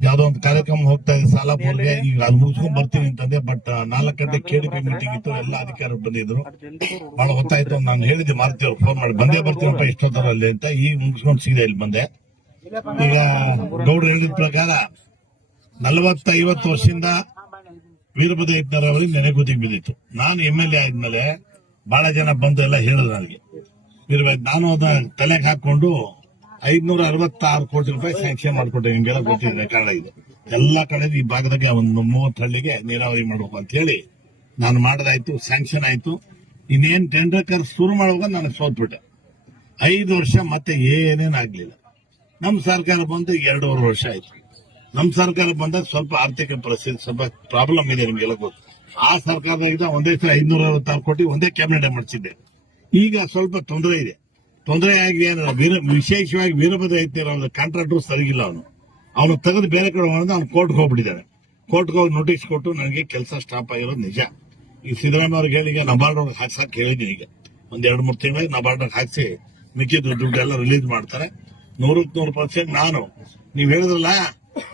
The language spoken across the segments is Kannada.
ಯಾವ್ದೋ ಒಂದು ಕಾರ್ಯಕ್ರಮ ಹೋಗ್ತಾ ಇದೆ ಸಾಲಾಪುರ್ಗೆ ಈಗ ಅದು ಮುಗಿಸ್ಕೊಂಡ್ ಬರ್ತೀನಿ ಅಂತಂದೆ ಬಟ್ ನಾಲ್ಕು ಗಂಟೆ ಕೆಡಿಪಿ ಮೀಟಿಂಗ್ ಇತ್ತು ಎಲ್ಲ ಅಧಿಕಾರಿಗಳು ಬಂದಿದ್ರು. ಬಹಳ ಹೊತ್ತಾಯ್ತು ನಾನು ಹೇಳಿದ್ದೆ ಮಾರುತಿ ಅವ್ರು ಫೋನ್ ಮಾಡಿ. ಬಂದೇ ಬರ್ತೀನಪ್ಪ ಎಷ್ಟೊತ್ತರ ಅಲ್ಲಿ ಅಂತ ಈಗ ಮುಗಿಸ್ಕೊಂಡು ಸೀದಾ ಇಲ್ಲಿ ಬಂದೆ. ಈಗ ಗೌಡ್ರು ಹೇಳಿದ ಪ್ರಕಾರ ನಲವತ್ತ ಐವತ್ತು ವರ್ಷದಿಂದ ವೀರಭದ್ರ ಇದ್ದಾರೆ ಅವರಿಗೆ ನೆನೆಗುದಿಗೆ ಬಿದ್ದಿತ್ತು. ನಾನು ಎಂ ಎಲ್ ಎ ಆದ್ಮೇಲೆ ಬಹಳ ಜನ ಬಂದು ಎಲ್ಲ ಹೇಳಿದ್ರು ನನಗೆ. ವೀರಭದ್ರ ನಾನು ಅದನ್ನ ತಲೆಗೆ ಹಾಕೊಂಡು ಐದ್ನೂರ ಅರವತ್ತಾರು ಕೋಟಿ ರೂಪಾಯಿ ಸ್ಯಾಂಕ್ಷನ್ ಮಾಡ್ಕೊಟ್ಟೆ ನಿಮ್ಗೆಲ್ಲ ಗೊತ್ತಿದೆ ಕಾರಣ ಇದು. ಎಲ್ಲಾ ಕಡೆ ಈ ಭಾಗದಾಗ ಒಂದು ಮೂವತ್ತು ಹಳ್ಳಿಗೆ ನೀರಾವರಿ ಮಾಡ್ಬೇಕು ಅಂತ ಹೇಳಿ ನಾನು ಮಾಡದಾಯ್ತು ಸ್ಯಾಂಕ್ಷನ್ ಆಯ್ತು. ಇನ್ನೇನ್ ಟೆಂಡರ್ ಕರ್ ಶುರು ಮಾಡುವಾಗ ನಾನು ಸೋತ್ಬಿಟ್ಟೆ. ಐದು ವರ್ಷ ಮತ್ತೆ ಏನೇನ್ ಆಗ್ಲಿಲ್ಲ. ನಮ್ಮ ಸರ್ಕಾರ ಬಂದು ಎರಡೂವರೆ ವರ್ಷ ಆಯ್ತು. ನಮ್ಮ ಸರ್ಕಾರ ಬಂದಾಗ ಸ್ವಲ್ಪ ಆರ್ಥಿಕ ಪರಿಸ್ಥಿತಿ ಸ್ವಲ್ಪ ಪ್ರಾಬ್ಲಮ್ ಇದೆ ನಿಮ್ಗೆಲ್ಲ ಗೊತ್ತು. ಆ ಸರ್ಕಾರದಾಗ ಒಂದೇ ಸಲ ಐದ್ನೂರ ಅರವತ್ತಾರು ಕೋಟಿ ಒಂದೇ ಕ್ಯಾಬಿನೆಟ್ ಮಾಡಿಸಿದ್ದೆ. ಈಗ ಸ್ವಲ್ಪ ತೊಂದರೆ ಇದೆ. ತೊಂದರೆ ಆಗಿ ವೀರ, ವಿಶೇಷವಾಗಿ ವೀರಭದ್ರ ಒಂದು ಕಾಂಟ್ರಾಕ್ಟರ್ ಸರಿಗಿಲ್ಲ ಅವನು. ಅವನು ತೆಗೆದು ಬೇರೆ ಕಡೆ ಮಾಡಿದ್ರೆ ಅವ್ನು ಕೋರ್ಟ್ಗೆ ಹೋಗ್ಬಿಟ್ಟಿದ್ದಾನೆ. ಕೋರ್ಟ್ಗೆ ಹೋಗಿ ನೋಟಿಸ್ ಕೊಟ್ಟು ನನಗೆ ಕೆಲಸ ಸ್ಟಾಪ್ ಆಗಿರೋದು ನಿಜ. ಈ ಸಿದ್ದರಾಮಯ್ಯ ಅವ್ರಿಗೆ ಹೇಳಿ, ಈಗ ನಬಾರ್ಡ್ ಅವ್ರಿಗೆ ಹಾಕ್ಸಕ್ ಈಗ. ಒಂದ್ ಎರಡು ಮೂರು ತಿಂಗಳಿಗೆ ನಬಾರ್ಡ್ ಹಾಕ್ಸಿ ಮಿಕ್ಕಿದ ದುಡ್ಡು ಎಲ್ಲ ರಿಲೀಸ್ ಮಾಡ್ತಾರೆ. ನೂರಕ್ಕೆ ನೂರು ಪರ್ಸೆಂಟ್ ನಾನು. ನೀವ್ ಹೇಳಿದ್ರಲ್ಲ,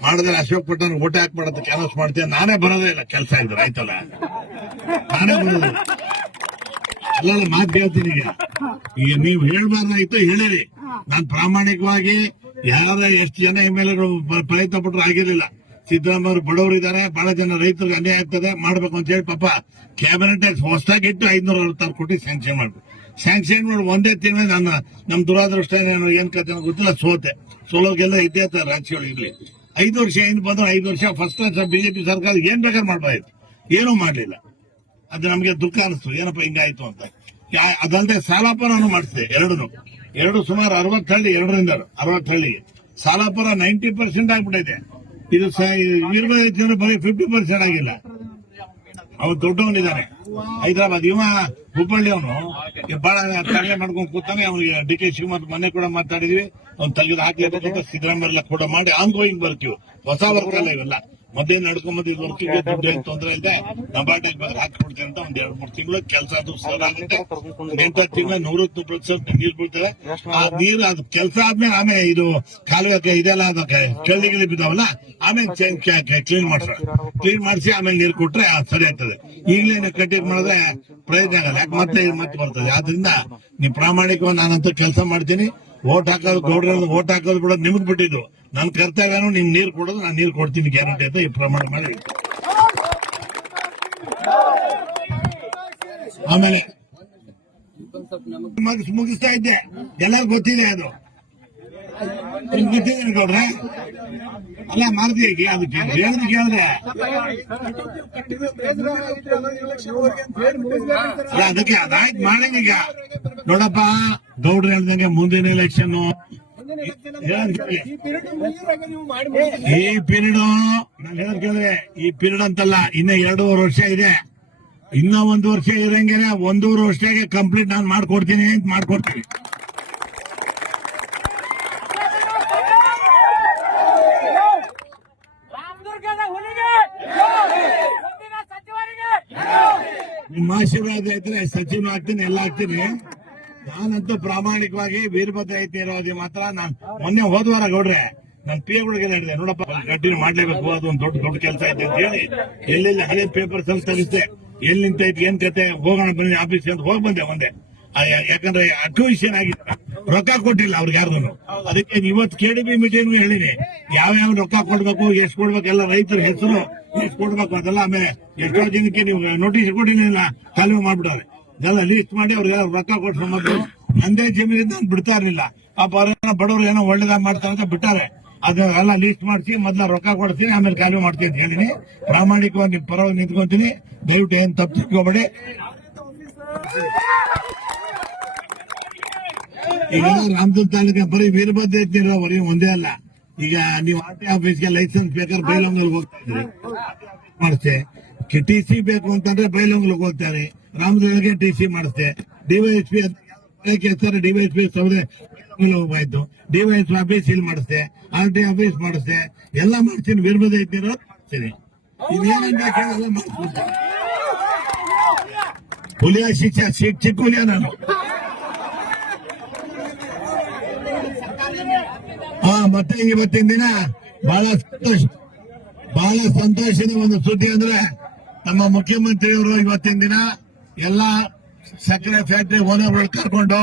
ಮಾಡಿದ್ರೆ ಅಶೋಕ್ ಪಟ್ಟಣ ಓಟೆ ಹಾಕ್ಬಾರ್ದು ಕ್ಯಾನ್ವಸ್ ಮಾಡ್ತೀನಿ ನಾನೇ ಬರೋದೇ ಇಲ್ಲ. ಕೆಲಸ ಇದ್ರೆ ಆಯ್ತಲ್ಲ? ನಾನೇ ಬರೋದಿಲ್ಲ ಅಲ್ಲ ಮಾತು ಹೇಳ್ತೀನಿ ಈಗ. ನೀವು ಹೇಳ್ಬಾರ್ದಾಯ್ತು ಹೇಳಿರಿ. ನಾನ್ ಪ್ರಾಮಾಣಿಕವಾಗಿ ಯಾರ ಎಷ್ಟು ಜನ ಎಂ ಎಲ್ ಪ್ರಯತ್ನ ಪಟ್ಟರು ಆಗಿರ್ಲಿಲ್ಲ. ಸಿದ್ದರಾಮಯ್ಯ ಬಡವರು ಇದ್ದಾರೆ ಬಹಳ ಜನ ರೈತರಿಗೆ ಅನ್ಯಾಯ ಆಗ್ತದೆ, ಮಾಡ್ಬೇಕು ಅಂತ ಹೇಳಿ ಪಾಪ ಕ್ಯಾಬಿನೆಟ್ ಹೊಸದಾಗಿ ಇಟ್ಟು ಐದ್ನೂರ ಅರವತ್ತಾರು ಕೋಟಿ ಸ್ಯಾಂಕ್ಷನ್ ಮಾಡ್ಬೇಕು ಸ್ಯಾಂಕ್ಷನ್ ಮಾಡಿ ಒಂದೇ ತಿಂಗಳ ನನ್ನ, ನಮ್ ದುರಾದೃಷ್ಟ ಏನು, ಏನ್ ಕತೆ ಗೊತ್ತಿಲ್ಲ, ಸೋತೆ. ಸೋಲೋಗೆಲ್ಲ ಇದ್ದೇ ಇರ್ತಾರೆ ರಾಜ್ಯಗಳು ಇರ್ಲಿ. ಐದು ವರ್ಷ ಏನ್ ಬಂದ್ರು ಐದು ವರ್ಷ ಫಸ್ಟ್ ಕ್ಲಾಸ್ ಬಿಜೆಪಿ ಸರ್ಕಾರ ಏನ್ ಬೇಕಾದ್ರೆ ಮಾಡ್ಬಾರ್ದು ಏನೂ ಮಾಡ್ಲಿಲ್ಲ. ಅದು ನಮಗೆ ದುಃಖ ಅನಿಸ್ತು. ಏನಪ್ಪ ಹಿಂಗಾಯ್ತು ಅಂತ. ಅದಲ್ಲದೆ ಸಾಲಾಪುರನು ಮಾಡಿಸಿದೆ ಎರಡನು ಎರಡು ಸುಮಾರು ಅರವತ್ತು ಹಳ್ಳಿ ಎರಡರಿಂದ ಅರವತ್ತು ಹಳ್ಳಿ ಸಾಲಾಪುರ ನೈಂಟಿ ಪರ್ಸೆಂಟ್ ಆಗ್ಬಿಟ್ಟಿದೆ. ಇದು ವೀರಭದ್ರ ಬರೀ ಫಿಫ್ಟಿ ಪರ್ಸೆಂಟ್ ಆಗಿಲ್ಲ. ಅವ್ನು ದೊಡ್ಡವನಿದ್ದಾನೆ ಹೈದರಾಬಾದ್, ಇವ ಹುಬ್ಬಳ್ಳಿ ಅವನು. ಬಹಳ ತಲೆ ಮಾಡ್ಕೊಂಡು ಕೂತಾನೆ, ಅವನಿಗೆ ಡಿ ಕೆ ಶಿವಕುಮಾರ್ ಮೊನ್ನೆ ಕೂಡ ಮಾತಾಡಿದ್ವಿ. ಅವ್ನು ತೆಗೆದು ಹಾಕಿ ಸಿದ್ದರಾಮಯ್ಯ ಕೂಡ ಮಾಡಿ ಆನ್ ಗೋಯಿಂಗ್ ಬರ್ತೀವಿ. ಹೊಸ ಅಲ್ಲ ಇವೆಲ್ಲ. ಮೊದ್ಲೇ ನಡ್ಕೊಂಬಂದ್ ವರ್ಕಿಗೆ ದುಡ್ಡು ಏನ್ ತೊಂದ್ರೆ ಇದೆ ನಬಾರ್ಡಿಗೆ ಬಂದ್ರೆ ಹಾಕಿಬಿಡ್ತೀನಿ ಅಂತ ಒಂದ್ ಎರಡ್ ಮೂರ್ ತಿಂಗಳು ಕೆಲಸ ಅದು ಸರ್ ಆಗುತ್ತೆ. ಎಂಟ ತಿಂಗಳ ನೂರು ಪ್ರತಿಶತ ನೀರ್ ಬಿಡ್ತಾರೆ ಆ ನೀರು ಅದು ಕೆಲಸ ಆದ್ಮೇಲೆ ಆಮೇಲೆ ಇದು ಕಾಲುವೆ ಇದೆಲ್ಲ ಅದಕ್ಕೆ ಗಿಳಿ ಬಿದ್ದಾವಲ್ಲ ಆಮೇಲೆ ಕ್ಲೀನ್ ಮಾಡ್ತಾರೆ ಕ್ಲೀನ್ ಮಾಡಿಸಿ ಆಮೇಲೆ ನೀರು ಕೊಟ್ರೆ ಅದು ಸರಿ ಆಗ್ತದೆ. ಈಗಲೇ ಕಟ್ಟಿಂಗ್ ಮಾಡಿದ್ರೆ ಪ್ರಯೋಜನ ಆಗಲ್ಲ. ಯಾಕೆ ಮತ್ತೆ ಮತ್ತೆ ಬರ್ತದೆ? ಆದ್ರಿಂದ ನೀವು ಪ್ರಾಮಾಣಿಕವಾಗಿ ನಾನಂತೂ ಕೆಲಸ ಮಾಡ್ತೀನಿ. ಓಟ್ ಹಾಕೋದು ಗೌಡ್ರ ಓಟ್ ಹಾಕೋದು ಬಿಡೋದು ನಿಮಗ್ ಬಿಟ್ಟಿದ್ದು. ನನ್ನ ಕರ್ತವ್ಯನು ನಿಮ್ ನೀರು ಕೊಡೋದು, ನಾನು ನೀರು ಕೊಡ್ತೀನಿ ಗ್ಯಾರಂಟಿ ಅಂತ ಈ ಪ್ರಮಾಣ ಮಾಡಿ. ಆಮೇಲೆ ಮುಗಿಸ್- ಮುಗಿಸ್ತಾ ಇದ್ದೆ. ಎಲ್ಲರಿಗೂ ಗೊತ್ತಿದೆ ಅದು. ಗೊತ್ತಿದೆ ಅನ್ಕೊಂಡ್ರೆ ಅಲ್ಲ ಈಗ ಅದು ಹೇಳಿದ್ರೆ ಕೇಳಿದ್ರೆ ಅಲ್ಲ, ಅದಕ್ಕೆ ಅದಾಯ್ತು ಮಾಡಂಗೀಗ ನೋಡಪ್ಪ, ಗೌಡ್ರು ಹೇಳ್ದಂಗೆ ಮುಂದಿನ ಎಲೆಕ್ಷನ್ ಈ ಪಿರಿಯಡ್ ನಾನು ಹೇಳೋದ್ ಕೇಳಿದ್ರೆ ಈ ಪಿರಿಯಡ್ ಅಂತಲ್ಲ, ಇನ್ನ ಎರಡೂವರೆ ವರ್ಷ ಇದೆ. ಇನ್ನ ಒಂದು ವರ್ಷ ಇರಂಗೇನೆ ಒಂದೂವರೆ ವರ್ಷಕ್ಕೆ ಕಂಪ್ಲೀಟ್ ನಾನು ಮಾಡ್ಕೊಡ್ತೀನಿ ಅಂತ ಮಾಡ್ಕೊಡ್ತೀನಿ ನಿಮ್ಮ ಆಶೀರ್ವಾದ ಇದ್ರೆ ಸಚಿವ ಆಗ್ತೀನಿ ಎಲ್ಲ ಆಗ್ತೀನಿ ನಾನಂತೂ ಪ್ರಾಮಾಣಿಕವಾಗಿ ವೀರಭದ್ರ ಐತಿ ಮಾತ್ರ ನಾನ್ ಮೊನ್ನೆ ಹೋದ್ವಾರ ಗೌಡ್ರೆ, ನನ್ ಪಿ ಗಳಿಗೆ ಹೇಳಿದೆ, ನೋಡಪ್ಪ ಕಂಟಿನ್ಯೂ ಮಾಡ್ಲೇಬೇಕು, ಅದು ಒಂದು ದೊಡ್ಡ ದೊಡ್ಡ ಕೆಲಸ ಐತೆ ಅಂತ ಹೇಳಿ. ಎಲ್ಲೆಲ್ಲಿ ಹಳೆ ಪೇಪರ್ ಸಂಸ್ಥೆ ಎಲ್ಲಿ ನಿಂತೈತಿ ಏನ್ ಕತೆ, ಹೋಗೋಣ ಬನ್ನಿ ಆಫೀಸ್ ಅಂತ ಹೋಗಿ ಬಂದೆ ಒಂದೇ. ಯಾಕಂದ್ರೆ ಅಕ್ವಿಷನ್ ಆಗಿತ್ತು. ರೊಕ್ಕ ಕೊಟ್ಟಿಲ್ಲ ಅವ್ರಿಗೆ ಯಾರಿಗೂ ಅದಕ್ಕೆ ಇವತ್ತು ಕೆ ಡಿ ಬಿ ಮೀಟಿಂಗ್ ಹೇಳಿನಿ. ಯಾವ್ಯಾವ ರೊಕ್ಕ ಕೊಡ್ಬೇಕು, ಎಷ್ಟು ಕೊಡ್ಬೇಕು, ಎಲ್ಲ ರೈತರ ಹೆಸರು, ಎಷ್ಟು ಕೊಡ್ಬೇಕು ಅದೆಲ್ಲ ಆಮೇಲೆ ಎಷ್ಟೋ ದಿನಕ್ಕೆ ನೀವು ನೋಟಿಸ್ ಕೊಟ್ಟಿಲ್ಲ ಕಾಲುವೆ ಮಾಡ್ಬಿಟ್ಟವ್ರೆ. ಇದೆಲ್ಲ ಲೀಸ್ಟ್ ಮಾಡಿ ಅವ್ರಿಗೆ ರೊಕ್ಕ ಕೊಟ್ಟು ಮೊದಲು. ನಂದೇ ಜಮೀನಿಂದ ಬಿಡ್ತಾ ಇರ್ಲಿಲ್ಲ. ಪಾಪ ಅವ್ರೇನೋ ಬಡವ್ರು ಏನೋ ಒಳ್ಳೇದಾಗ ಮಾಡ್ತಾರೆ ಅಂತ ಬಿಟ್ಟಾರೆ. ಅದನ್ನೆಲ್ಲ ಲೀಸ್ಟ್ ಮಾಡಿಸಿ ಮೊದ್ಲ ರೊಕ್ಕ ಕೊಡ್ತೀನಿ, ಆಮೇಲೆ ಖಾಲಿ ಮಾಡ್ತೀನಿ ಅಂತ ಹೇಳಿನಿ. ಪ್ರಾಮಾಣಿಕವಾಗಿ ನಿಮ್ ಪರವಾಗಿ ನಿಂತ್ಕೊಂತೀನಿ. ದಯವಿಟ್ಟು ಏನ್ ತಪ್ಪು ತಿಳ್ಕೊಬೇಡಿ. ಈಗ ರಾಮದುರ್ಗ ತಾಲೂಕ ಬರೀ ವೀರಭದ್ರ ಇದ್ದೀರೋ ಬರೀ ಒಂದೇ ಅಲ್ಲ. ಈಗ ನೀವು ಆರ್ ಟಿ ಆಫೀಸ್ಗೆ ಲೈಸೆನ್ಸ್ ಬೇಕಾದ್ರೆ ಬೈಲಂಗಲ್ಲಿ ಹೋಗ್ತಾ ಇದ್ರಿ ಮಾಡಿಸ್ತೆ ಟಿ ಸಿ ಬೇಕು ಅಂತಂದ್ರೆ ಬೈಲೊಂಗಲ್ ಹೋಗ್ತಾರೆ. ರಾಮದುರ್ಗಕ್ಕೆ ಟಿ ಸಿ ಮಾಡಿಸ್ತೆ ಡಿವೈಎಸ್ಪಿ ಕೇಳ್ತಾರೆ ಡಿವೈಎಸ್ಪಿ ಸೌದೆ ಹೋಗ್ಬಾಯ್ತು. ಡಿವೈಎಸ್ಪಿ ಆಫೀಸ್ ಇಲ್ಲಿ ಮಾಡಿಸ್ತೆ ಆರ್ ಟಿ ಆಫೀಸ್ ಮಾಡಿಸ್ತೆ ಎಲ್ಲ ಮಾಡ್ತೀನಿ ವಿರ್ಭದ ಇದ್ದೀರೋ ಸರಿ ಇನ್ನೇನೇನ್ ಕೇಳಲ್ಲ ಮಾಡಿಸ್ಬಿಡ್ತಾರೆ ಹುಲಿಯ ಶಿಕ್ಷ ಚಿಕ್ಕ ಹುಲಿಯ ನಾನು. ಹಾ, ಮತ್ತೆ ಇವತ್ತಿನ ದಿನ ಬಹಳ ಸಂತೋಷ ಬಹಳ ಸಂತೋಷದ ಒಂದು ಸುದ್ದಿ ಅಂದ್ರೆ ನಮ್ಮ ಮುಖ್ಯಮಂತ್ರಿಯವರು ಇವತ್ತಿನ ದಿನ ಎಲ್ಲ ಸಕ್ಕರೆ ಫ್ಯಾಕ್ಟರಿ ಓನರ್ಗಳು ಕರ್ಕೊಂಡು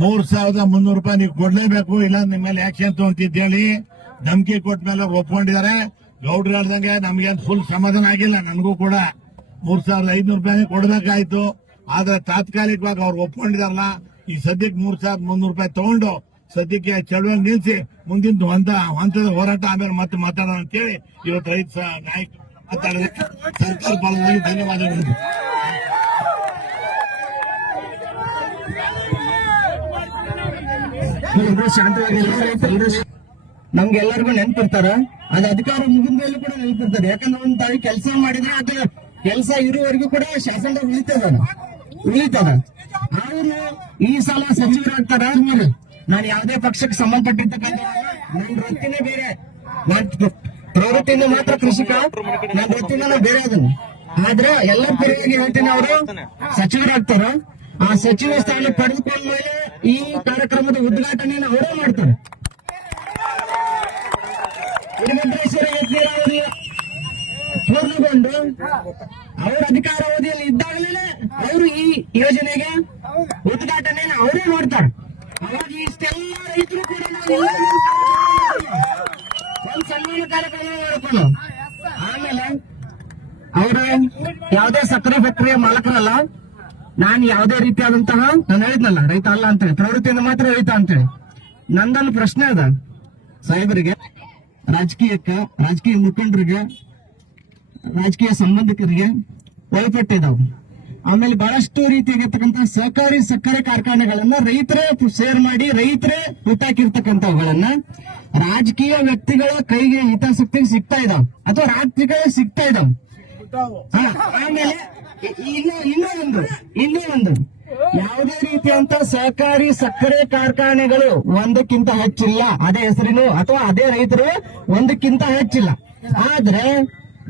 ಮೂರ್ ಸಾವಿರದ ಮುನ್ನೂರು ರೂಪಾಯಿ ನೀವು ಕೊಡ್ಲೇಬೇಕು, ಇಲ್ಲ ನಿಮ್ಮ ಮೇಲೆ ಆಕ್ಷನ್ ತಗೊಂತಿದ್ದೇಳಿ ಧಮಕಿ ಕೊಟ್ಟ ಮೇಲೆ ಒಪ್ಕೊಂಡಿದ್ದಾರೆ. ಗೌಡ್ರು ಹೇಳ್ದಂಗೆ ನಮ್ಗೇನು ಫುಲ್ ಸಮಾಧಾನ ಆಗಿಲ್ಲ, ನನಗೂ ಕೂಡ. ಮೂರ್ ಸಾವಿರದ ಐದ್ನೂರು ರೂಪಾಯಿ ಕೊಡ್ಬೇಕಾಯ್ತು. ಆದ್ರೆ ತಾತ್ಕಾಲಿಕವಾಗಿ ಅವ್ರು ಒಪ್ಕೊಂಡಿದಾರಲ್ಲ, ಈ ಸದ್ಯಕ್ಕೆ ಮೂರ್ ಸಾವಿರದ ಮುನ್ನೂರು ರೂಪಾಯಿ ತಗೊಂಡು ಸದ್ಯಕ್ಕೆ ಚಳುವಳಿ ನಿಲ್ಸಿ ಮುಂದಿನ ಹಂತ ಹಂತದ ಹೋರಾಟ ಆಮೇಲೆ ಮತ್ತೆ ಮಾತಾಡೋಣ ಅಂತೇಳಿ ಇವತ್ತು ರೈತ ನಾಯಕ ಮಾತಾಡಿದ್ರೆ ಸರ್ಕಾರ ಪಾಲನೆಗೆ ಧನ್ಯವಾದಗಳು. ನಮ್ಗೆಲ್ಲರಿಗೂ ನೆನ್ಪಿರ್ತಾರ. ಅದ್ ಅಧಿಕಾರ ಮುಗಿದ ಮೇಲೆ ಕೂಡ ನೆನ್ಪಿರ್ತಾರೆ ಯಾಕಂದ್ರೆ ಒಂದ್ ತಾಯಿ ಕೆಲಸ ಮಾಡಿದ್ರೆ ಅದು ಕೆಲಸ ಇರುವವರೆಗೂ ಕೂಡ ಶಾಸನ ಉಳಿತದ. ಉಳಿತದ. ಅವರು ಈ ಸಲ ಸಚಿವರಾಗ್ತಾರ ಆದ್ಮೇಲೆ ನಾನು ಯಾವುದೇ ಪಕ್ಷಕ್ಕೆ ಸಂಬಂಧಪಟ್ಟಿರ್ತಕ್ಕಂಥ ನನ್ನ ವೃತ್ತಿನೇ ಬೇರೆ. ಪ್ರವೃತ್ತಿಯಿಂದ ಮಾತ್ರ ಕೃಷಿಕ? ನನ್ನ ವೃತ್ತಿಯಿಂದ ಬೇರೆ ಅದನ್ನು. ಆದ್ರೆ ಎಲ್ಲ ಪರವಾಗಿ ಹೇಳ್ತೀನಿ ಅವರು. ಸಚಿವರಾಗ್ತಾರ? ಆ ಸಚಿವ ಸ್ಥಾನ ಪಡೆದುಕೊಂಡ ಮೇಲೆ ಈ ಕಾರ್ಯಕ್ರಮದ ಉದ್ಘಾಟನೆಯನ್ನು ಅವರೇ ಮಾಡ್ತಾರೆ. ನೀರಾವರಿ ಪೂರ್ಣಗೊಂಡು ಅವರ ಅಧಿಕಾರಾವಧಿಯಲ್ಲಿ ಇದ್ದಾಗಲೇ ಅವರು ಈ ಯೋಜನೆಗೆ ಉದ್ಘಾಟನೆಯನ್ನು ಅವರೇ ಮಾಡ್ತಾರೆ. ಅವಾಗ ಇಷ್ಟೆಲ್ಲ ರೈತರು ಕೂಡ ನಾವು ಎಲ್ಲ ಒಂದು ಸನ್ಮಾನ ಕಾರ್ಯಕ್ರಮ ಮಾಡ್ಕೊಂಡು ಆಮೇಲೆ ಅವರು ಯಾವುದೇ ಸಕ್ಕರೆ ಫ್ಯಾಕ್ಟರಿಯ ಮಾಲಕರಲ್ಲ, ನಾನು ಯಾವುದೇ ರೀತಿಯಾದಂತಹ, ನಾನು ಹೇಳಿದ್ನಲ್ಲ, ರೈತ ಅಲ್ಲ ಅಂತೇಳಿ ಪ್ರವೃತ್ತಿಯಿಂದ ಮಾತ್ರ ರೈತ ಅಂತೇಳಿ ನಂದೊಂದು ಪ್ರಶ್ನೆ ಅದ. ಸಾಹೇಬರಿಗೆ, ರಾಜಕೀಯಕ್ಕೆ, ರಾಜಕೀಯ ಮುಖಂಡರಿಗೆ, ರಾಜಕೀಯ ಸಂಬಂಧಿಕರಿಗೆ ಒಳಪಟ್ಟಿದ್ದಾವೆ. ಆಮೇಲೆ ಬಹಳಷ್ಟು ರೀತಿಯಾಗಿರ್ತಕ್ಕಂಥ ಸಹಕಾರಿ ಸಕ್ಕರೆ ಕಾರ್ಖಾನೆಗಳನ್ನ ರೈತರೇ ಶೇರ್ ಮಾಡಿ ರೈತರೇ ಹುಟ್ಟಾಕಿರ್ತಕ್ಕಂಥವುಗಳನ್ನ ರಾಜಕೀಯ ವ್ಯಕ್ತಿಗಳ ಕೈಗೆ ಹಿತಾಸಕ್ತಿ ಸಿಗ್ತಾ ಇದಾವ್. ಅಥವಾ ರಾಜಕೀಯ ಸಿಗ್ತಾ ಇದಾವ್. ಆಮೇಲೆ ಇನ್ನೂ ಇನ್ನೂ ಒಂದು ಇನ್ನೂ ಒಂದು. ಯಾವುದೇ ರೀತಿಯಂತ ಸಹಕಾರಿ ಸಕ್ಕರೆ ಕಾರ್ಖಾನೆಗಳು ಒಂದಕ್ಕಿಂತ ಹೆಚ್ಚಿಲ್ಲ. ಅದೇ ಹೆಸರಿನ ಅಥವಾ ಅದೇ ರೈತರು ಒಂದಕ್ಕಿಂತ ಹೆಚ್ಚಿಲ್ಲ. ಆದ್ರೆ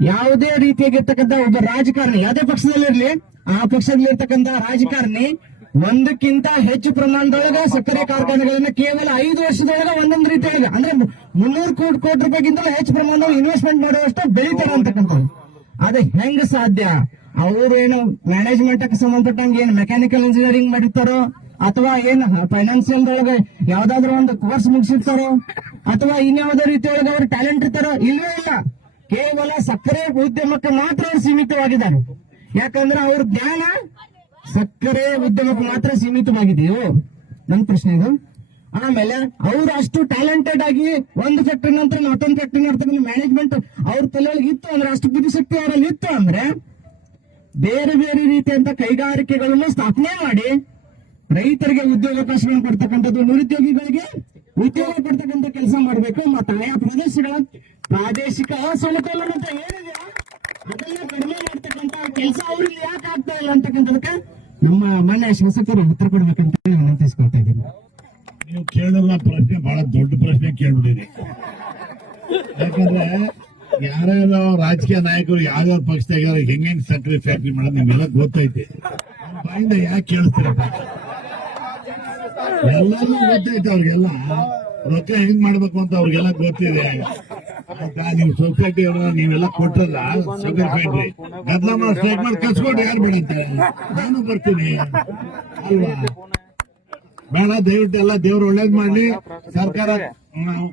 ಯಾವುದೇ ರೀತಿಯಾಗಿರ್ತಕ್ಕಂಥ ಒಬ್ಬ ರಾಜಕಾರಣಿ ಯಾವುದೇ ಪಕ್ಷದಲ್ಲಿರ್ಲಿ ಆ ಪಕ್ಷದಲ್ಲಿರ್ತಕ್ಕಂಥ ರಾಜಕಾರಣಿ ಒಂದಕ್ಕಿಂತ ಹೆಚ್ಚು ಪ್ರಮಾಣದೊಳಗ ಸಕ್ಕರೆ ಕಾರ್ಖಾನೆಗಳನ್ನ ಕೇವಲ ಐದು ವರ್ಷದೊಳಗ ಒಂದೊಂದು ರೀತಿಯಲ್ಲಿ ಅಂದ್ರೆ ಮುನ್ನೂರು ಕೋಟಿ ಕೋಟಿ ರೂಪಾಯಿಗಿಂತಲೂ ಹೆಚ್ಚು ಪ್ರಮಾಣದಲ್ಲಿ ಇನ್ವೆಸ್ಟ್ಮೆಂಟ್ ಮಾಡುವಷ್ಟು ಬೆಳಿತಾರ ಅಂತಕ್ಕಂಥದ್ದು ಅದ ಹೆಂಗ ಸಾಧ್ಯ? ಅವರು ಏನು ಮ್ಯಾನೇಜ್ಮೆಂಟ್ ಸಂಬಂಧಪಟ್ಟಂಗೆ ಏನ್ ಮೆಕ್ಯಾನಿಕಲ್ ಇಂಜಿನಿಯರಿಂಗ್ ಮಾಡಿರ್ತಾರೋ, ಅಥವಾ ಏನ್ ಫೈನಾನ್ಸಿಯಲ್ ಒಳಗೆ ಯಾವ್ದಾದ್ರು ಒಂದು ಕೋರ್ಸ್ ಮುಗಿಸಿರ್ತಾರೋ, ಅಥವಾ ಇನ್ಯಾವುದೋ ರೀತಿಯೊಳಗೆ ಅವ್ರ ಟ್ಯಾಲೆಂಟ್ ಇರ್ತಾರೋ, ಇಲ್ವೇ ಇಲ್ಲ. ಕೇವಲ ಸಕ್ಕರೆ ಉದ್ಯಮಕ್ಕೆ ಮಾತ್ರ ಅವ್ರು ಸೀಮಿತವಾಗಿದ್ದಾರೆ. ಯಾಕಂದ್ರೆ ಅವ್ರ ಜ್ಞಾನ ಸಕ್ಕರೆ ಉದ್ಯಮಕ್ಕೆ ಮಾತ್ರ ಸೀಮಿತವಾಗಿದೆಯೋ? ನನ್ನ ಪ್ರಶ್ನೆ ಇದು. ಆಮೇಲೆ ಅವ್ರು ಅಷ್ಟು ಟ್ಯಾಲೆಂಟೆಡ್ ಆಗಿ ಒಂದು ಫ್ಯಾಕ್ಟ್ರಿ ನಂತರ ಮತ್ತೊಂದು ಫ್ಯಾಕ್ಟ್ರಿ ಮಾಡ್ತಕ್ಕಂಥ ಮ್ಯಾನೇಜ್ಮೆಂಟ್ ಅವ್ರ ತಲೆಯೊಳಗೆ ಇತ್ತು ಅಂದ್ರೆ ಅಷ್ಟು ಬುದ್ಧಿಶಕ್ತಿ ಅವರಲ್ಲಿ ಇತ್ತು ಅಂದ್ರೆ ಬೇರೆ ಬೇರೆ ರೀತಿಯಂತ ಕೈಗಾರಿಕೆಗಳನ್ನು ಸ್ಥಾಪನೆ ಮಾಡಿ ರೈತರಿಗೆ ಉದ್ಯೋಗಾವಕಾಶಗಳನ್ನು ಕೊಡ್ತಕ್ಕಂಥದ್ದು, ನಿರುದ್ಯೋಗಿಗಳಿಗೆ ಉದ್ಯೋಗ ಕೊಡ್ತಕ್ಕಂಥ ಕೆಲಸ ಮಾಡಬೇಕು ಮತ್ತು ಆಯಾ ಪ್ರದೇಶಗಳ ಪ್ರಾದೇಶಿಕ ಅಸಮತೋಲನ ಅಂತ ಏನಿದೆ ಅದನ್ನ ಕಡಿಮೆ ಕೆಲಸ ಅವ್ರಿಗೆ ಯಾಕೆ ಆಗ್ತಾ ಇಲ್ಲ ಅಂತಕ್ಕಂಥದಕ್ಕೆ ನಮ್ಮ ಮಾನ್ಯ ಶಾಸಕರು ಉತ್ತರ ಕೊಡ್ಬೇಕಂತ ವಿನಂತಿಸ್ಕೊಳ್ತಾ ಇದ್ದೀನಿ. ನೀವು ಕೇಳಲ್ಲ, ಪ್ರಶ್ನೆ ಬಹಳ ದೊಡ್ಡ ಪ್ರಶ್ನೆ ಕೇಳ್ಬಿಟ್ಟಿರಿ ಯಾಕಂದ್ರೆ ಯಾರ್ಯಾರ ರಾಜಕೀಯ ನಾಯಕರು ಯಾವ್ಯಾವ ಪಕ್ಷದಾಗ ಹೆಂಗ್ ಹೆಂಗ್ ಸಕ್ಕರೆ ಫ್ಯಾಕ್ಟ್ರಿ ಮಾಡೋದು ನಿಮ್ಗೆಲ್ಲ ಗೊತ್ತೈತೆ. ಬಾಯಿಂದ ಯಾಕೆ ಕೇಳಿಸ್ತೀರಪ್ಪ? ಎಲ್ಲರಿಗೂ ಗೊತ್ತೈತೆ ಅವ್ರಿಗೆಲ್ಲ. ರೊಕ್ಕ ಹೆಂಗ್ ಮಾಡ್ಬೇಕು ಅಂತ ಅವ್ರಿಗೆಲ್ಲ ಗೊತ್ತಿದೆ. ಸೊಸೈಟಿ ಅವರ ನೀವೆಲ್ಲ ಕೊಟ್ಟಲ್ಲ ಸಕ್ಕರೆ ಫ್ಯಾಕ್ಟ್ರಿ ಬದಲಾವಣೆ ಸ್ಟ್ರೈಕ್ ಮಾಡಿ ಕಳ್ಸ್ಕೊಡ್ರಿ, ಯಾರು ಬಿಡುತ್ತೆ ನಾನು ಬರ್ತೀನಿ. ಅಲ್ವಾ? ಬೇಡ, ದಯವಿಟ್ಟು ಎಲ್ಲ ದೇವ್ರು ಒಳ್ಳೇದ್ ಮಾಡ್ಲಿ. ಸರ್ಕಾರ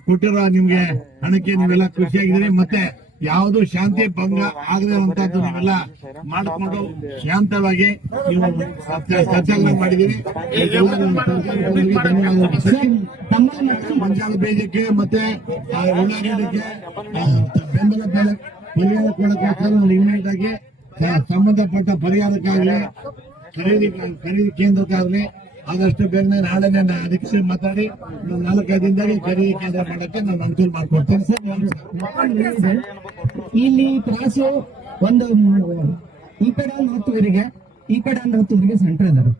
ಕೊಟ್ಟಿರೋ ನಿಮ್ಗೆ ಹಣಕ್ಕೆ ನೀವೆಲ್ಲ ಖುಷಿಯಾಗಿದ್ದೀರಿ. ಮತ್ತೆ ಯಾವುದು ಶಾಂತಿ ಭಂಗ ಆಗದೆ ಅಂತದ್ದು ನೀವೆಲ್ಲ ಮಾಡಿಕೊಂಡು ಶಾಂತವಾಗಿ ನೀವು ಮಾಡಿದೀವಿ ಸತ್ಯಾಗ್ರಹ ಮತ್ತೆ ಮಂಜಾಳ ಬೀಜಕ್ಕೆ ಮತ್ತೆ ಉಳ್ಳಾಗಡ್ಡಿಗೆ ಬೆಂಬಲ ಬೆಲೆ ಪರಿಹಾರ ಕೊಡಕ್ಕೋಸ್ಕರ ನಾವು ಇಮಿಡಿಯೇಟ್ ಆಗಿ ಸಂಬಂಧಪಟ್ಟ ಪರಿಹಾರಕ್ಕಾಗಲಿ ಖರೀದಿ ಖರೀದಿ ಕೇಂದ್ರಕ್ಕಾಗಲಿ ಆದಷ್ಟು ಬೇಗನೆ ನಾಳೆ ನಾನು ಅದಕ್ಕೆ ಮಾತಾಡಿ ನಾಲ್ಕೈದು ದಿನದಲ್ಲಿ ಖರೀದಿ ಕೇಂದ್ರ ಮಾಡಕ್ಕೆ ನಾನು ಅನುಕೂಲ ಮಾಡ್ಕೊಡ್ತೇನೆ ಸರ್. ಇಲ್ಲಿ ತ್ರಾಸು ಒಂದು ಈ ಕಡೆ ಒಂದು ಹತ್ತುವರೆಗೆ ಈ ಕಡೆ ಒಂದು ಹತ್ತುವರೆಗೆ ಸೆಂಟರ್ ಇದ್ದಾರೆ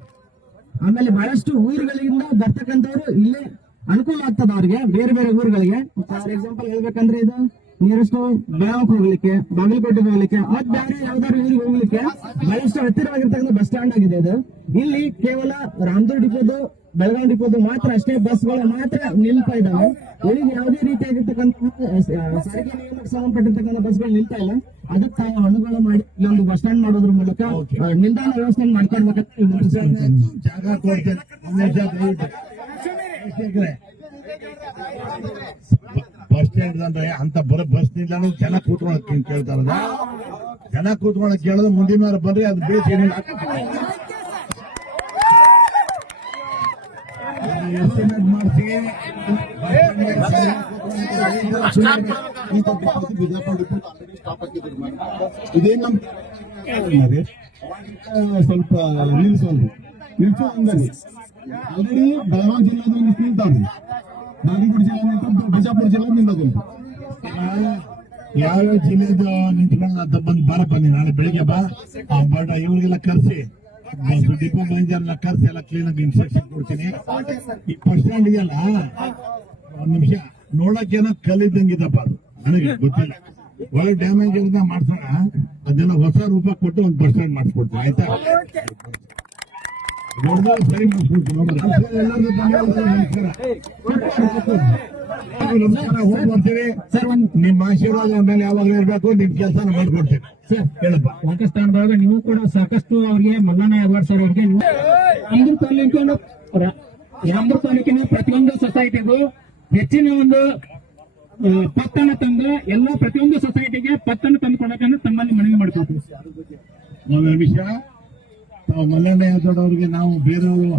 ಆಮೇಲೆ ಬಹಳಷ್ಟು ಊರುಗಳಿಂದ ಬರ್ತಕ್ಕಂಥವ್ರು ಇಲ್ಲೇ ಅನುಕೂಲ ಆಗ್ತದ ಅವ್ರಿಗೆ, ಬೇರೆ ಬೇರೆ ಊರುಗಳಿಗೆ ಫಾರ್ ಎಕ್ಸಾಂಪಲ್ ಹೇಳ್ಬೇಕಂದ್ರೆ ಇದು ನಿಯರೆಸ್ಟ್ ಬೆಳಗಾವ್ ಹೋಗ್ಲಿಕ್ಕೆ ಬಾಗಲಕೋಟೆಗೆ ಹೋಗ್ಲಿಕ್ಕೆ ಮತ್ ಬೇರೆ ಯಾವ್ದಾದ್ರು ಇಲ್ಲಿ ಹೋಗ್ಲಿಕ್ಕೆ ಬಹಳಷ್ಟು ಹತ್ತಿರವಾಗಿರ್ತಕ್ಕಂಥ ಬಸ್ ಸ್ಟ್ಯಾಂಡ್ ಆಗಿದೆ ಇದು ಇಲ್ಲಿ ಕೇವಲ ರಾಮದೂರ್ ಡಿಪೋದು ಬೆಳಗಾವಿ ಡಿಪೋದು ಮಾತ್ರ ಅಷ್ಟೇ ಬಸ್ಗಳು ಮಾತ್ರ ನಿಲ್ತಾ ಇದಾವೆ ಇಲ್ಲಿ ಯಾವುದೇ ರೀತಿಯಾಗಿರ್ತಕ್ಕಂಥ ಸಾರಿಗೆ ನಿಯಮಕ್ಕೆ ಸಂಬಂಧಪಟ್ಟಿರ್ತಕ್ಕಂಥ ಬಸ್ಗಳು ನಿಲ್ತಾ ಇಲ್ಲ. ಅದಕ್ಕೆ ತಾವು ಅನುಗುಣ ಮಾಡಿ ಇಲ್ಲೊಂದು ಬಸ್ ಸ್ಟ್ಯಾಂಡ್ ಮಾಡೋದ್ರ ಮೂಲಕ ನಿಲ್ದಾಣ ವ್ಯವಸ್ಥೆ ಮಾಡ್ಕೊಡ್ಬೇಕಂತ ವಿನಂತಿಸ್ತೀನಿ. ಜಾಗ ಕೊಡ್ತೇನೆ. ಬಸ್ ಸ್ಟ್ಯಾಂಡ್ ಅಂದ್ರೆ ಅಂತ ಬರೋ ಬಸ್ ನಿಲ್ದಾಣ ಜನ ಕೂತ್ಕೊಳಕ್ ಕೇಳ್ತಾರ ಜನ ಕೂತ್ಕೊಳಕ್ ಕೇಳಿದ್ರೆ ಮುಂದಿನ ಮೇಲೆ ಬರ್ರಿ ಅದು ನೋಡಿ, ಸ್ವಲ್ಪ ನಿಲ್ಸೋದು ನಿಲ್ಸೋ ಅಂದ್ರೆ ಆಲ್ರೆಡಿ ಬೆಳಗಾವಿ ಜಿಲ್ಲೆಯಿಂದ ನಿಂತಾವ್ರಿ ಬಾಗಲಕೋಟೆ ಜಿಲ್ಲೆ ನಿಂತು ಬಿಜಾಪುರ ಜಿಲ್ಲೆ ನಿಂತದುಂಟು ಯಾವ್ಯಾವ ಜಿಲ್ಲೆದು ನಿಂತ್ಕೊಂಡು ನಿಂತ ಬಂದು ಬಾರಪ್ಪ, ನೀನು ನಾಳೆ ಬೆಳಿಗ್ಗೆ ಬಾ. ಬಡ ಇವ್ರಿಗೆಲ್ಲ ಕರ್ಸಿ. ಡಿಪೋ ಎಲ್ಲ ಕರ್ಸಿ, ಎಲ್ಲ ಕ್ಲೀನ್ ಆಗಿ ಇನ್ಸ್ಟ್ರಕ್ಷನ್ ಕೊಡ್ತೀನಿ. ಈ ಸ್ಟ್ಯಾಂಡ್ ಇದೆಯಲ್ಲ? ಒಂದ್ ನಿಮಿಷ. ನೋಡಕ್ಕೇನೋ ಕಲ್ಲಿದ್ದಂಗಿದಪ್ಪ ಅದು. ನನಗೆ ಗೊತ್ತಿಲ್ಲ. ಒಳ್ಳೆ ಡ್ಯಾಮೇಜ್ ಇರೋದ ಮಾಡ್ಸೋಣ. ಅದೆಲ್ಲ ಹೊಸ ರೂಪ ಕೊಟ್ಟು ಒಂದು ಸ್ಟ್ಯಾಂಡ್ ಮಾಡಿಸ್ಕೊಡ್ತೀನಿ, ಆಯ್ತಾ? ನಮಸ್ಕಾರ ಸರ್ ಒಂದು ನಿಮ್ಮ ಆಶೀರ್ವಾದ ಮೇಲೆ ಯಾವಾಗಲೂ ಇರಬೇಕು ನಿಮ್ ಕೆಲಸ ಮಾಡ್ಕೊಡ್ತೀನಿ ಸರ್ ಹೇಳಪ್ಪ ವಾಕಸ್ ತಾಂಡದಾಗ ನೀವು ಕೂಡ ಸಾಕಷ್ಟು ಅವ್ರಿಗೆ ಮನ್ನಣೆ ಅವಾರ್ಡ್ ಸರ್ ಅವ್ರಿಗೆ ರಾಮದುರ್ಗ ತಾಲೂಕಿನ ರ- ರಾಮದುರ್ಗ ತಾಲೂಕಿನ ಪ್ರತಿಯೊಂದು ಸೊಸೈಟಿಗೂ ಹೆಚ್ಚಿನ ಒಂದು ಪತ್ತನ ತಂದು ಎಲ್ಲ ಪ್ರತಿಯೊಂದು ಸೊಸೈಟಿಗೆ ಪತ್ತನ ತಂದು ಕೊಡಬೇಕಂದ್ರೆ ತಮ್ಮಲ್ಲಿ ಮನವಿ ಮಾಡ್ಕೊಳ್ತೀವಿ ಒಂದು ತಾವು ಮಲ್ಲಣ್ಣ ಅವರಿಗೆ ನಾವು ಬೇರೆಯವರು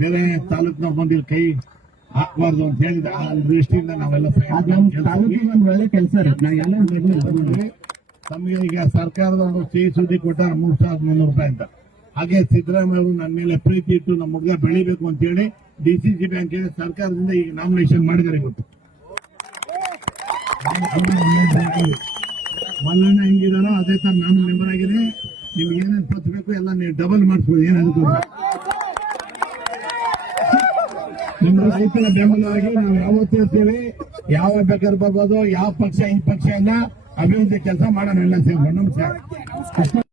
ಬೇರೆ ತಾಲೂಕಿನ ಬಂದಿಲ್ಲ ಕೈ ಹಾಕಬಾರ್ದು ಅಂತ ಹೇಳಿದ ಆ ದೃಷ್ಟಿಯಿಂದ ನಾವೆಲ್ಲ ತಾಲೂಕಿಗೆ ಒಂದು ಒಳ್ಳೆ ಕೆಲಸ ರೀ. ನಾ ಎಲ್ಲ ಅಂದ್ರೆ ತಮಗೆ ಈಗ ಸರ್ಕಾರದವರು ಸಿಹಿ ಸುದ್ದಿ ಕೊಟ್ಟಾರ ಮೂರು ಸಾವಿರದ ಮುನ್ನೂರು ರೂಪಾಯಿ ಅಂತ. ಹಾಗೆ ಸಿದ್ದರಾಮಯ್ಯ ಅವರು ನನ್ನ ಮೇಲೆ ಪ್ರೀತಿ ಇಟ್ಟು ನಮ್ಮ ಹುಡುಗ ಬೆಳಿಬೇಕು ಅಂತ ಹೇಳಿ ಡಿ ಸಿ ಸಿ ಬ್ಯಾಂಕ್ ಸರ್ಕಾರದಿಂದ ಈಗ ನಾಮಿನೇಷನ್ ಮಾಡಿದ್ದಾರೆ ಇವತ್ತು. ಮಲ್ಲಣ್ಣ ಹೆಂಗಿದಾರೋ ಅದೇ ತರ ನಾನು ಮೆಂಬರ್ ಆಗಿದೆ ನಿಮ್ಗೆ ಏನೇನು ಪತ್ರ ಬೇಕು ಎಲ್ಲ ನೀವು ಡಬಲ್ ಮಾಡಿಸ್ಬೋದು ಏನಾದ್ರು ನಿಮ್ಮ ರೈತರ ಬೆಂಬಲವಾಗಿ ನಾವು ಯಾವತ್ತೂ ಇರ್ತೀವಿ. ಯಾವ ಬೇಕಾದ್ರೆ ಬರ್ಬೋದು, ಯಾವ ಪಕ್ಷ, ಈ ಪಕ್ಷ ಎಲ್ಲ ಅಭಿವೃದ್ಧಿ ಕೆಲಸ ಮಾಡೋಣ, ಎಲ್ಲ ಸೇರ್ಕೊಂಡು. ನಮಸ್ಕಾರ.